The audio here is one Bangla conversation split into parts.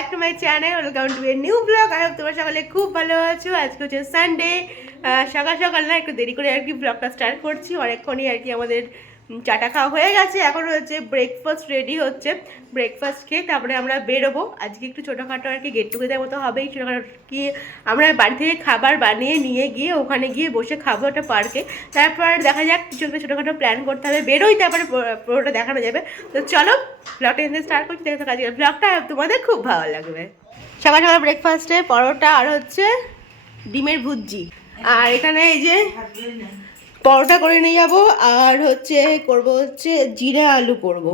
Back to my channel, welcome to a new blog. I hope তোমরা সকালে খুব ভালো আছো। আজকে হচ্ছে সানডে, সকাল সকাল না একটু দেরি করে আর কি ব্লগটা স্টার্ট করছি। অনেকক্ষণই আর কি আমাদের চাটা খাওয়া হয়ে গেছে, এখন হচ্ছে ব্রেকফাস্ট রেডি হচ্ছে। ব্রেকফাস্ট খেয়ে তারপরে আমরা বেরোবো। আজকে একটু ছোটোখাটো আর কি গেট টুগেদার মতো হবেই। ছোটোখাটো কি আমরা বাড়ি থেকে খাবার বানিয়ে নিয়ে গিয়ে ওখানে গিয়ে বসে খাবো একটা পার্কে। তারপর দেখা যাক কিছু একটা ছোটোখাটো প্ল্যান করতে হবে, বেরোই তারপরে পুরোটা দেখানো যাবে। তো চলো ব্লগটা এখানে স্টার্ট করছি। দেখতে কাজ ব্লগটা তোমাদের খুব ভালো লাগবে। সকাল সকাল ব্রেকফাস্টে পরোটা আর হচ্ছে ডিমের ভুজি, আর এখানে এই যে পরোটা করে নিয়ে যাবো, আর হচ্ছে করব হচ্ছে জিরা আলু করব।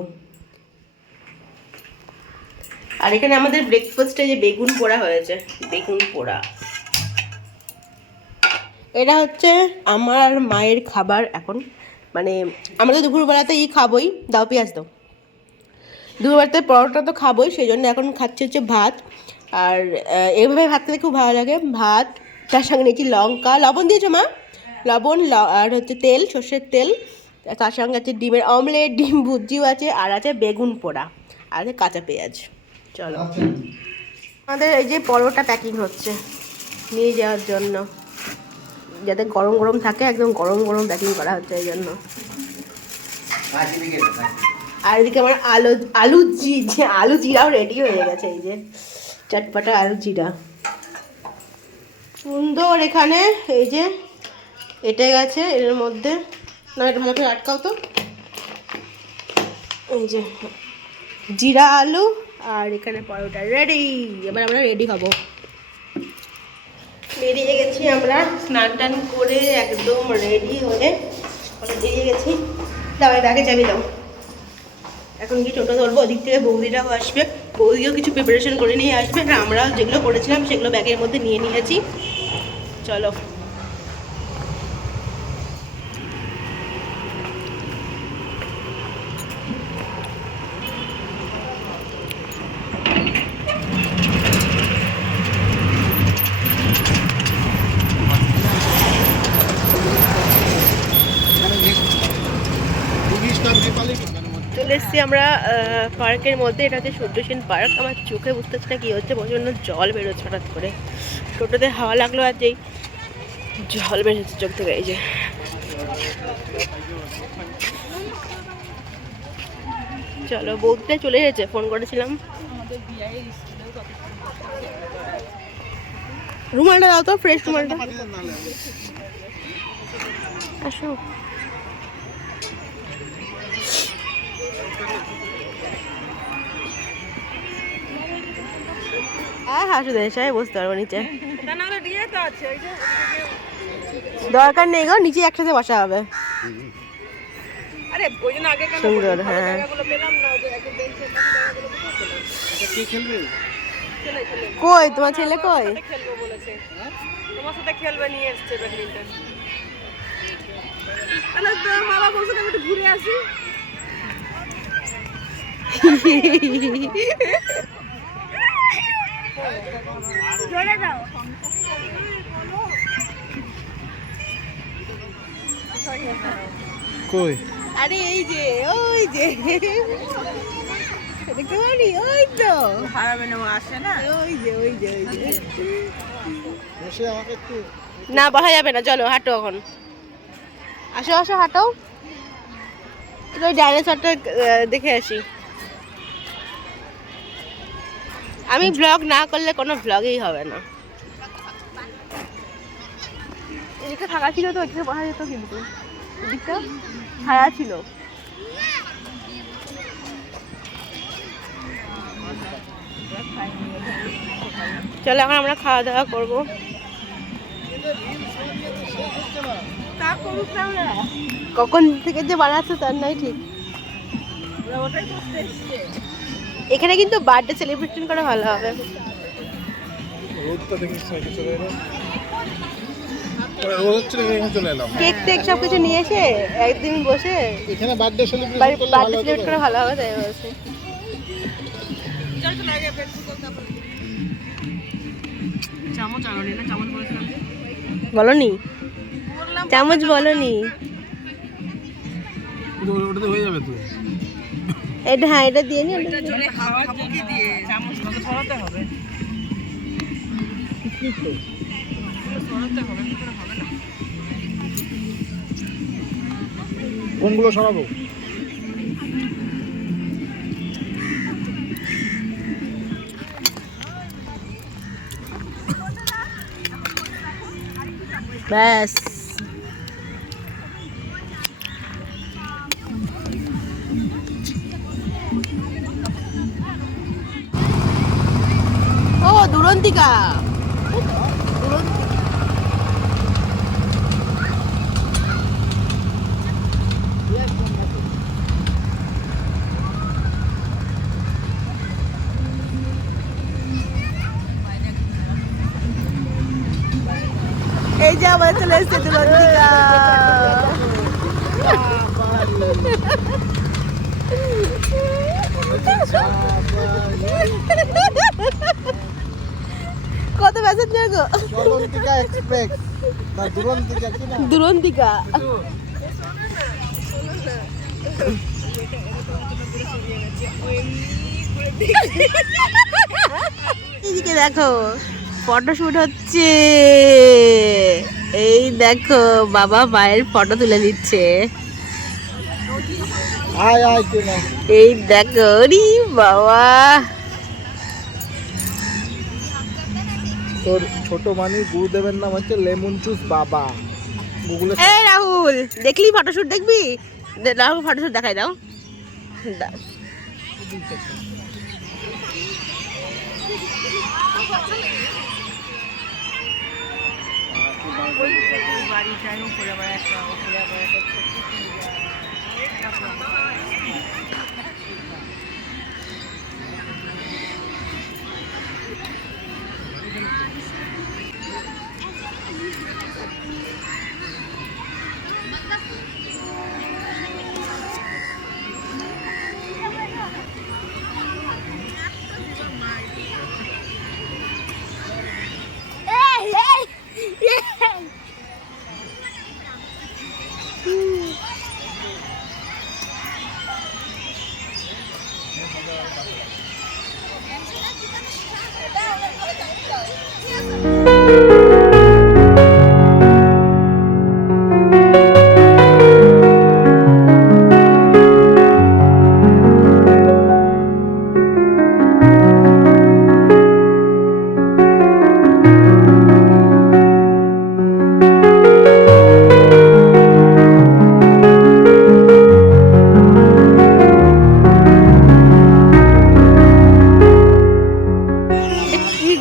আর এখানে আমাদের ব্রেকফাস্টে যে বেগুন পোড়া হয়েছে, বেগুন পোড়া, এটা হচ্ছে আমার মায়ের খাবার এখন। মানে আমরা তো দুপুরবেলাতে খাবোই, দাও পেঁয়াজ দাও, দুপুরবেলাতে পরোটা তো খাবোই, সেই জন্য এখন খাচ্ছি হচ্ছে ভাত। আর এইভাবে ভাত খেতে খুব ভালো লাগে। ভাত, তার সঙ্গে নিয়েছি লঙ্কা, লবণ দিয়েছো মা? লবণ আর হচ্ছে তেল, সর্ষের তেল, তার সঙ্গে আছে ডিমের অমলেট, ডিম ভুজিও আছে, আর আছে বেগুন পোড়া, আর আছে কাঁচা পেঁয়াজ। চলো আমাদের এই যে পরোটা প্যাকিং হচ্ছে নিয়ে যাওয়ার জন্য, যাতে গরম গরম থাকে, একদম গরম গরম প্যাকিং করা হচ্ছে এই জন্য। আর এদিকে আমার আলু জিরাও রেডি হয়ে গেছে। এই যে চটপটা আলু জিরা সুন্দর। এখানে এই যে এটা গেছে এর মধ্যে, না এটা ভালো করে আটকাও তো। এই যে জিরা আলু, আর এখানে পরোটা রেডি। এবার আমরা রেডি হব, বেরিয়ে গেছি আমরা স্নান টান করে একদম রেডি হয়ে বেরিয়ে গেছি। দাও এই ব্যাগে চাবি দাও। এখন কি টোটো ধরবো, ওদিক থেকে বৌদিরাও আসবে, বৌদিও কিছু প্রিপারেশন করে নিয়ে আসবে, আর আমরাও যেগুলো করেছিলাম সেগুলো ব্যাগের মধ্যে নিয়ে নিয়েছি। চলো চলে এসছি আমরা পার্কের মধ্যে। এটা হচ্ছে সূর্যসেন পার্ক। আমার চোখে বুঝতে পারছি না কী হচ্ছে, প্রচণ্ড জল বেরোচ্ছে হঠাৎ করে। টোটোতে হাওয়া লাগলো আর যেই জল বেরোচ্ছে চোখ থেকে। এই যে চলো, বৌদিটা চলে এসেছে, ফোন করেছিলাম। রুমালটা দাও তো, ফ্রেশ রুমালটা। আসো হাসু দেশায় বসতে পারবো নিচে, দরকার নেই গো, নিচে একসাথে বসা হবে। সুন্দর। হ্যাঁ কই তোমার ছেলে কই? তোমার সাথে খেলবে, নিয়ে এসছে ব্যাডমিন্টন। তাহলে তো বাবা বলছে আমি একটু ঘুরে আসি। জোরে দাও। কই? আরে এই যে, ওই যে দেখতে পারি, ওই তো হারাবে না, আসে না, ওই যে ওই যে ওই যে। বসে আমাকে একটু না বসা যাবে না, চলো হাঁটো এখন। আসো আসো হাঁটো, ওই ডাইনোসরটা দেখে আসি। আমি ব্লগ না করলে কোনো ব্লগই হবে না। এদিকে ফাঁকা ছিল তো, এদিকে বসা যেত, কিন্তু এদিকটা ছায়া ছিল। চলো এখন আমরা খাওয়া দাওয়া করবো। কখন থেকে যে বানাচ্ছে তার নাই ঠিক। এখানে কিন্তু বার্থডে সেলিব্রেশন করা ভালো হবে। কেক টেক সব কিছু নিয়ে এসে একদিন বসে এখানে বার্থডে সেলিব্রেট করা ভালো হবে, তাই বলছি। বলনি চামচ, বলনি এটা হ্যাঁ এটা দিয়ে নি কোনগুলো সরাবো? ব্যাস ও দুরন্তিকা এই যে আমাদের চলে এসছে দুরন্তিকা কত প্যাসেঞ্জার গো? চলন্তিকা এক্সপ্রেস না দুরন্তিকা কি না? দুরন্তিকা এদিকে দেখো ফটোশুট হচ্ছে। এই দেখো বাবা মায়ের ফটো তুলে দিচ্ছে। আয় আয় কেনা এই দেখো রি বাবা তোর ছোট মানির গুরুদেবের নাম হচ্ছে লেমন জুস বাবা। গুগলে এই রাহুল দেখলি ফটোশুট দেখবি? রাহুল ফটোশুট দেখাই দাও।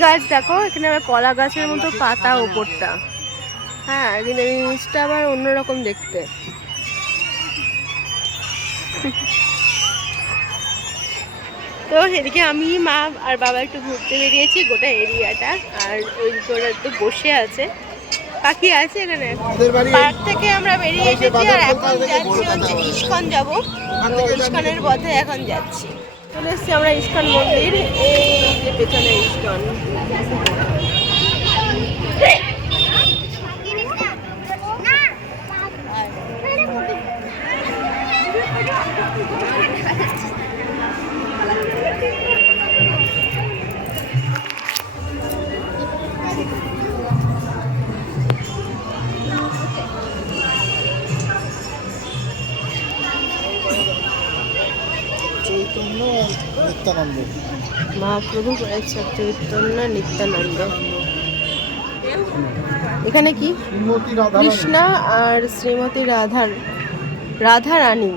গাছ দেখো এখানে আবার কলা গাছের মতো পাতা ওপরটা। হ্যাঁ কিন্তু এই জিনিসটা আবার অন্যরকম দেখতে। তো সেদিকে আমি মা আর বাবা একটু ঘুরতে বেরিয়েছি গোটা এরিয়াটা। আর ওই ওরা একটু বসে আছে, পাখি আছে এখানে। পার্ক থেকে আমরা বেরিয়ে এসেছি আর এখন যাচ্ছি হচ্ছে ইস্কন যাবো। তো ইস্কনের পথে এখন যাচ্ছি। চলে এসছি আমরা ইস্কন মন্দির। এই যে পেছনে ইস্কন। চৈতন্য নিত্যানন্দ মহাপ্রভু করেছে চৈতন্য নিত্যানন্দ। এখানে কি কৃষ্ণা আর Shrimati Radha Rani.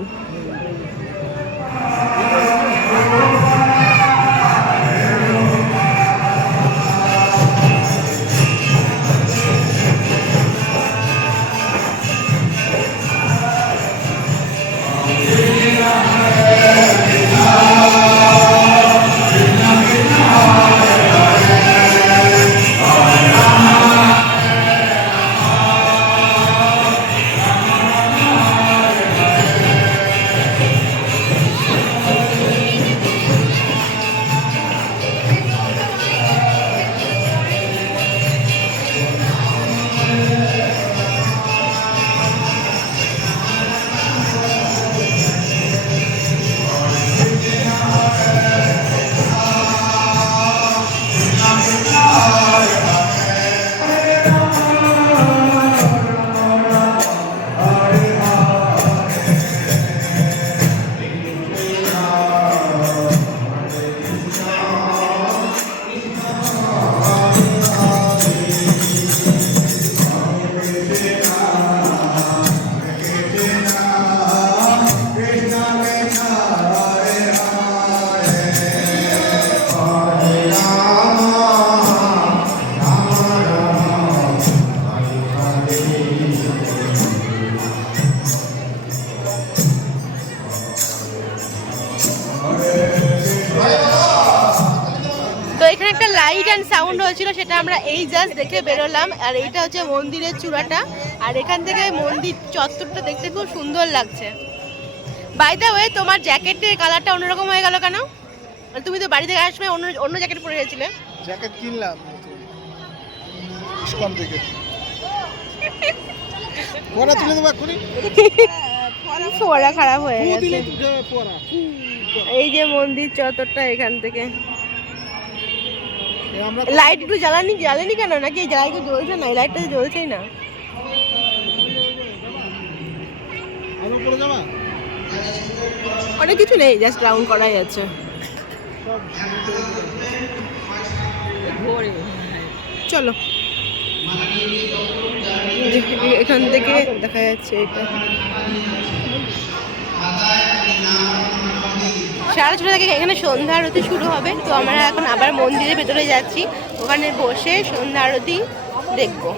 Light and sound হয়েছিল সেটা আমরা এই জাস্ট দেখে বেরোলাম। আর এইটা হচ্ছে মন্দিরের চূড়াটা, আর এখান থেকে মন্দির চত্বরটা দেখতে খুব সুন্দর লাগছে। বাই দ্য ওয়ে, তোমার জ্যাকেটের কালারটা অন্যরকম হয়ে গেল কেন? আর তুমি তো বাড়ি থেকে আসবে অন্য অন্য জ্যাকেট পরে গেছিলে। জ্যাকেট কিনলাম ইসকন থেকে। পরা তুলে দেবো এক্ষুনি। ফোড়া খারাপ হয়ে ফু দিলে গেছে। তুই পরা। এই যে মন্দির চত্বরটা এখান থেকে। আমরা লাইট একটু জ্বালেনি কেন? নাকি এই জায়গায় জ্বলছে না? এই লাইটটা জ্বলছেই না। আমরা পরে যাবা? অনেক কিছু নেই, জাস্ট রাউন্ড করাই আছে। চলো, এখান থেকে দেখা যাচ্ছে এটা। সাড়ে 6টা থেকে এখানে সন্ধ্যা আরতি শুরু হবে। তো আমরা এখন আবার মন্দিরের ভেতরে যাচ্ছি, ওখানে বসে সন্ধ্যা আরতি দেখবো।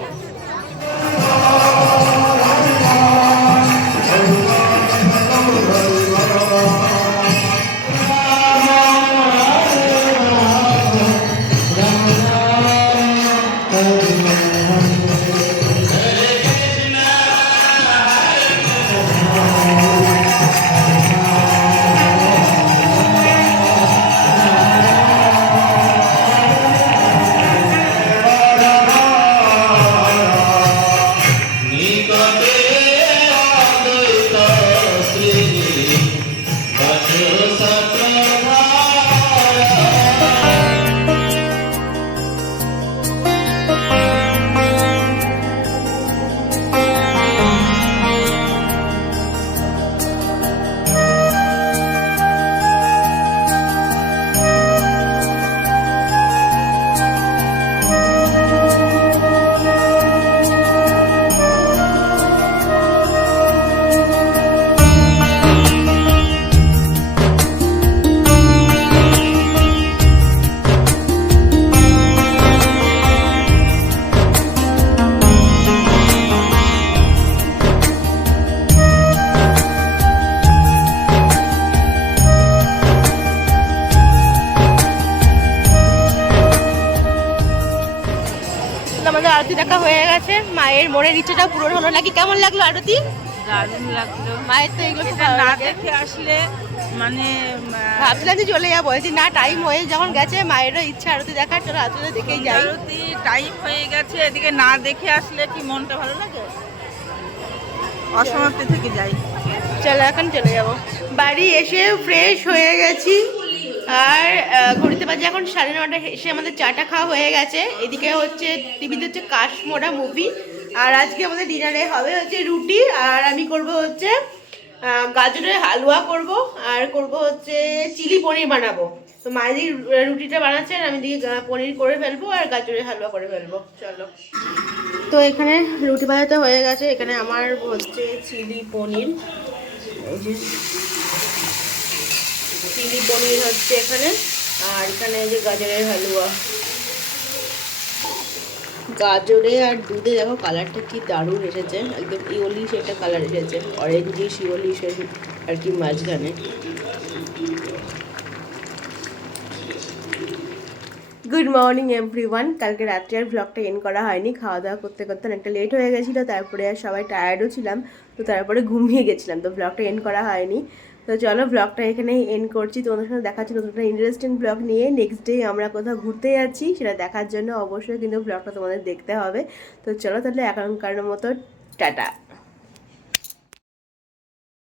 আমাদের আরতি দেখা হয়ে গেছে, মায়ের মনের ইচ্ছেটা পূরণ হলো নাকি? কেমন লাগলো আরতি? দারুণ লাগলো। মায়ের তো এগুলো খুব এটা ভালো না লাগে। দেখে আসলে মানে ভাবছিলাম যে চলে যাবো, বলছি না, টাইম হয়ে যখন গেছে মায়েরও ইচ্ছা আরতি দেখার, চলো আরতিটা দেখেই যাই। আরতি টাইম হয়ে গেছে, এদিকে না দেখে আসলে কি মনটা ভালো লাগে? অসমাপ্তি থেকে যাই। চলো এখন চলে যাবো। বাড়ি এসে ফ্রেশ হয়ে গেছি, আর ঘড়িতে বাজে এখন 9:30। এসে আমাদের চাটা খাওয়া হয়ে গেছে। এদিকে হচ্ছে টিভিতে হচ্ছে কাশমোড়া মুভি। আর আজকে আমাদের ডিনারে হবে হচ্ছে রুটি, আর আমি করব হচ্ছে গাজরের হালুয়া করব, আর করব হচ্ছে চিলি পনির বানাবো। তো মায়ের দিকে রুটিটা বানাচ্ছে, আর আমি দিকে পনির করে ফেলবো আর গাজরের হালুয়া করে ফেলবো। চলো, তো এখানে রুটি বানাতে হয়ে গেছে। এখানে আমার হচ্ছে চিলি পনির, এই যে চিলি পনির হচ্ছে এখানে, আর এখানে এই যে গাজরের হালুয়া। গাজরে আর দুধে দেখো কালারটা কি দারুণ এসেছে, একদম ইওলিশ একটা কালার এসেছে, অরেঞ্জিশ ইওলিশ আর কি মাঝখানে। Good morning everyone. কালকে রাত্রে আর ব্লগটা এন্ড করা হয়নি, খাওয়া দাওয়া করতে করতে অনেকটা লেট হয়ে গেছিলো, তারপরে আর সবাই টায়ার্ডও ছিলাম, তো তারপরে ঘুমিয়ে গেছিলাম, তো ব্লগটা এন্ড করা হয়নি। তো চলো ব্লগটা এখানেই এন্ড করছি। তোমাদের সাথে দেখাচ্ছি নতুন একটা ইন্টারেস্টিং ব্লগ নিয়ে। নেক্সট ডে আমরা কোথাও ঘুরতে যাচ্ছি, সেটা দেখার জন্য অবশ্যই কিন্তু ব্লগটা তোমাদের দেখতে হবে। তো চলো তাহলে এখনকার মতো টাটা।